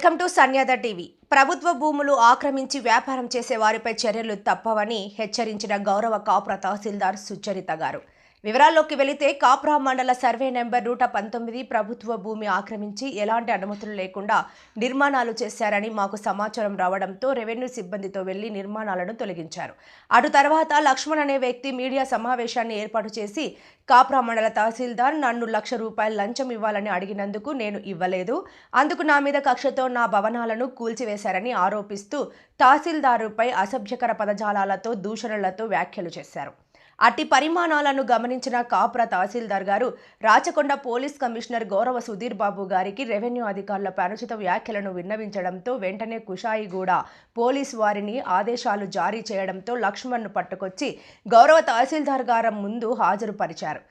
Welcome to సన్యాద TV. ప్రభుత్వ భూములు ఆక్రమించి వ్యాపారం చేసే వారిపై చర్యలు తప్పవని హెచ్చరించిన గౌరవ కాప్రా తహసీల్దార్ సుచరిత గారు. వివరాల్లోకి వెళితే కాప్రా మండల సర్వే నెంబర్ 119 ప్రభుత్వ భూమి ఆక్రమించి ఎలాంటి అనుమతులు లేకుండా నిర్మాణాలు చేశారని మాకు సమాచారం రావడంతో రెవెన్యూ సిబ్బందితో వెళ్లి నిర్మాణాలను తొలగించారు. అటు తర్వాత లక్ష్మణ్ అనే వ్యక్తి మీడియా సమావేశాన్ని ఏర్పాటు చేసి కాప్రా మండల తహసీల్దార్ నన్ను ₹1,00,000 లంచం ఇవ్వాలని అడిగినందుకు నేను ఇవ్వలేదు, అందుకు నా మీద కక్షతో నా భవనాలను కూల్చివేశారని ఆరోపిస్తూ తహసీల్దారుపై అసభ్యకర పదజాలాలతో దూషణలతో వ్యాఖ్యలు చేశారు. అట్టి పరిమాణాలను గమనించిన కాప్రా తహసీల్దార్ గారు రాచకొండ పోలీస్ కమిషనర్ గౌరవ సుధీర్ బాబు గారికి రెవెన్యూ అధికారులపై అనుచిత వ్యాఖ్యలను విన్నవించడంతో వెంటనే కుషాయిగూడ పోలీసు వారిని ఆదేశాలు జారీ చేయడంతో లక్ష్మణ్ను పట్టుకొచ్చి గౌరవ తహసీల్దార్ గారి ముందు హాజరుపరిచారు.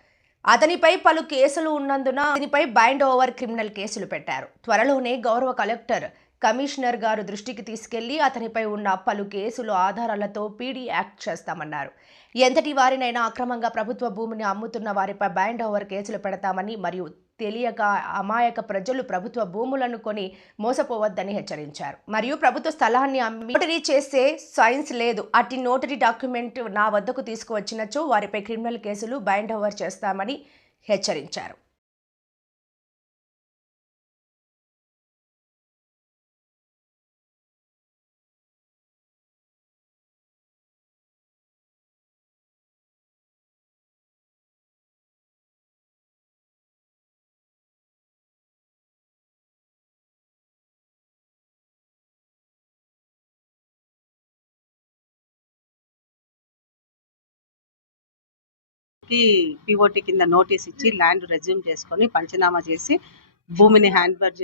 అతనిపై పలు కేసులు ఉన్నందున అతనిపై బైండ్ ఓవర్ క్రిమినల్ కేసులు పెట్టారు. త్వరలోనే గౌరవ కలెక్టర్ కమిషనర్ గారు దృష్టికి తీసుకెళ్లి అతనిపై ఉన్న పలు కేసులు ఆధారాలతో పీడీ యాక్ట్ చేస్తామన్నారు. ఎంతటి వారినైనా అక్రమంగా ప్రభుత్వ భూమిని అమ్ముతున్న వారిపై బైండ్ ఓవర్ కేసులు పెడతామని మరియు తెలియక అమాయక ప్రజలు ప్రభుత్వ భూములను కొని మోసపోవద్దని హెచ్చరించారు. మరియు ప్రభుత్వ స్థలాన్ని అమ్మి నోటరీ చేసే సైన్స్ లేదు, అట్టి నోటరీ డాక్యుమెంట్ నా వద్దకు తీసుకువచ్చినచో వారిపై క్రిమినల్ కేసులు బైండ్ ఓవర్ చేస్తామని హెచ్చరించారు. పిఓటి కింద నోటీస్ ఇచ్చి ల్యాండ్ రెజ్యూమ్ చేసుకొని పంచనామా చేసి భూమిని హ్యాండ్ ఓవర్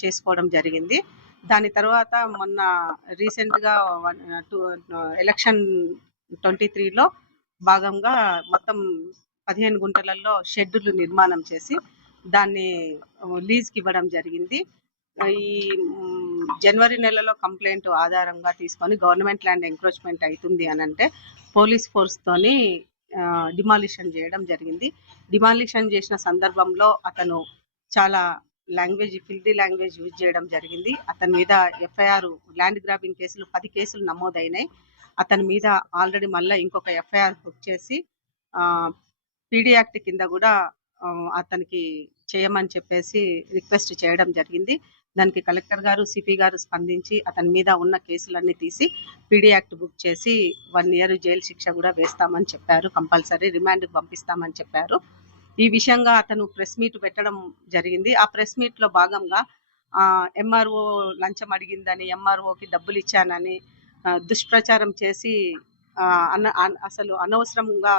చేసుకోవడం జరిగింది. దాని తర్వాత మొన్న రీసెంట్గా ఎలక్షన్ 23లో భాగంగా మొత్తం 15 గుంటలలో షెడ్యూల్ నిర్మాణం చేసి దాన్ని లీజ్కి ఇవ్వడం జరిగింది. ఈ జనవరి నెలలో కంప్లైంట్ ఆధారంగా తీసుకొని గవర్నమెంట్ ల్యాండ్ ఎంక్రోచ్మెంట్ అవుతుంది అని అంటే పోలీస్ ఫోర్స్తోని డిమాలిషన్ చేయడం జరిగింది. డిమాలిషన్ చేసిన సందర్భంలో అతను చాలా ఫిల్దీ లాంగ్వేజ్ యూజ్ చేయడం జరిగింది. అతని మీద ఎఫ్ఐఆర్ ల్యాండ్ గ్రాబింగ్ కేసులు 10 కేసులు నమోదైనాయి. అతని మీద ఆల్రెడీ మళ్ళీ ఇంకొక ఎఫ్ఐఆర్ బుక్ చేసి పీడీ యాక్ట్ కింద కూడా అతనికి చేయమని చెప్పేసి రిక్వెస్ట్ చేయడం జరిగింది. దానికి కలెక్టర్ గారు, సిపి గారు స్పందించి అతని మీద ఉన్న కేసులన్నీ తీసి పీడీ యాక్ట్ బుక్ చేసి 1 ఇయర్ జైలు శిక్ష కూడా వేస్తామని చెప్పారు. కంపల్సరీ రిమాండ్కి పంపిస్తామని చెప్పారు. ఈ విషయంగా అతను ప్రెస్ మీట్ పెట్టడం జరిగింది. ఆ ప్రెస్ మీట్లో భాగంగా ఎంఆర్ఓ లంచం అడిగిందని, ఎంఆర్ఓకి డబ్బులు ఇచ్చానని దుష్ప్రచారం చేసి అసలు అనవసరంగా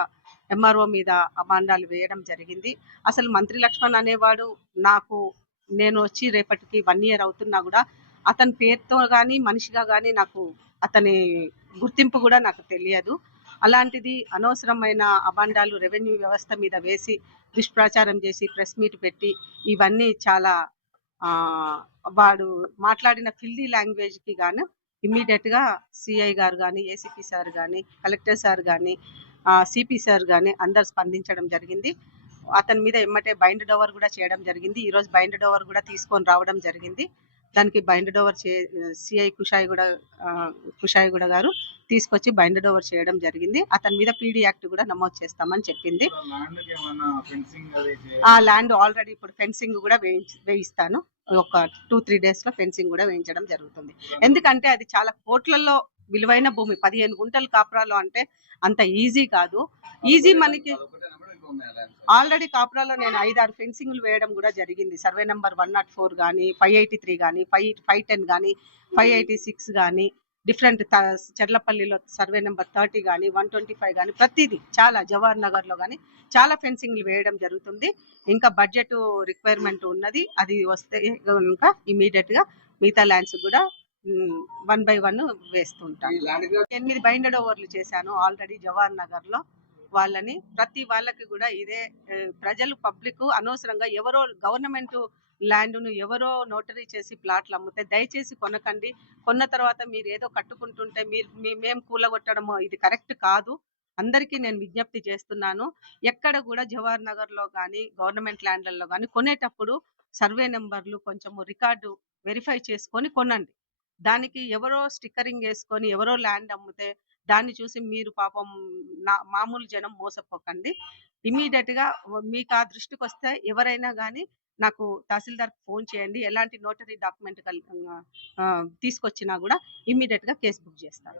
ఎంఆర్ఓ మీద అభాండాలు వేయడం జరిగింది. అసలు మంత్రి లక్ష్మణ్ అనేవాడు నేను వచ్చి రేపటికి 1 ఇయర్ అవుతున్నా కూడా అతని పేరుతో కానీ మనిషిగా కానీ నాకు అతని గుర్తింపు కూడా నాకు తెలియదు. అలాంటిది అనవసరమైన అభాండాలు రెవెన్యూ వ్యవస్థ మీద వేసి దుష్ప్రచారం చేసి ప్రెస్ మీట్ పెట్టి ఇవన్నీ చాలా వాడు మాట్లాడిన ఫిల్దీ లాంగ్వేజ్కి గాను ఇమ్మీడియట్గా సిఐ గారు కానీ, ఏసీపీ సార్ కానీ, కలెక్టర్ సార్ కానీ, సిపి సార్ కానీ అందరు స్పందించడం జరిగింది. అతని మీద ఎమ్మటే బైండ్ ఓవర్ కూడా చేయడం జరిగింది. ఈరోజు బైండ్ ఓవర్ కూడా తీసుకొని రావడం జరిగింది. దానికి బైండ్ ఓవర్ సిఐ కుషాయిగూడ గారు తీసుకొచ్చి బైండ్ ఓవర్ చేయడం జరిగింది. అతని మీద పీడీ యాక్ట్ కూడా నమోదు చేస్తామని చెప్పింది. ఆ ల్యాండ్ ఆల్రెడీ ఇప్పుడు ఫెన్సింగ్ కూడా వేయిస్తాను. ఒక 2-3 డేస్లో ఫెన్సింగ్ కూడా వేయించడం జరుగుతుంది. ఎందుకంటే అది చాలా కోట్లలో విలువైన భూమి. 15 గుంటలు కాపురాలో అంటే అంత ఈజీ కాదు. ఈజీ మనకి ఆల్రెడీ కాపురాలో నేను 5-6 ఫెన్సింగ్లు వేయడం కూడా జరిగింది. సర్వే నెంబర్ 104 కానీ, 583 కానీ, 510 కానీ, 586 కానీ, డిఫరెంట్ చెర్లపల్లిలో సర్వే నెంబర్ 30 కానీ, 125 కానీ, ప్రతిదీ చాలా జవహర్ నగర్లో కానీ చాలా ఫెన్సింగ్లు వేయడం జరుగుతుంది. ఇంకా బడ్జెట్ రిక్వైర్మెంట్ ఉన్నది. అది వస్తే ఇంకా ఇమీడియట్గా మిగతా ల్యాండ్స్ కూడా 1 by 1 వేస్తుంటాను. 8 బైండెడ్ ఓవర్లు చేశాను ఆల్రెడీ జవహర్ నగర్లో. ప్రతి వాళ్ళకి కూడా ఇదే ప్రజలు పబ్లిక్ అనవసరంగా ఎవరో గవర్నమెంట్ ల్యాండ్ను ఎవరో నోటరీ చేసి ప్లాట్లు అమ్మితే దయచేసి కొనకండి. కొన్న తర్వాత మీరు ఏదో కట్టుకుంటుంటే మేము కూలగొట్టడము ఇది కరెక్ట్ కాదు. అందరికీ నేను విజ్ఞప్తి చేస్తున్నాను. ఎక్కడ కూడా జవహర్ నగర్లో కానీ గవర్నమెంట్ ల్యాండ్లలో కానీ కొనేటప్పుడు సర్వే నెంబర్లు కొంచెము రికార్డు వెరిఫై చేసుకొని కొనండి. దానికి ఎవరో స్టిక్కరింగ్ యేసుకొని, ఎవరో ల్యాండ్ అమ్మితే దాన్ని చూసి మీరు పాపం మామూలు జనం మోసపోకండి. ఇమ్మీడియేట్‌గా మీకా దృష్టికొస్తే ఎవరైనా గానీ నాకు తహసీల్దార్‌కి ఫోను చేయండి. ఎలాంటి నోటరీ డాక్యుమెంట్ తీసుకొచ్చినా గూడా ఇమ్మీడియేట్‌గా కేస్ బుక్ జేస్తాను.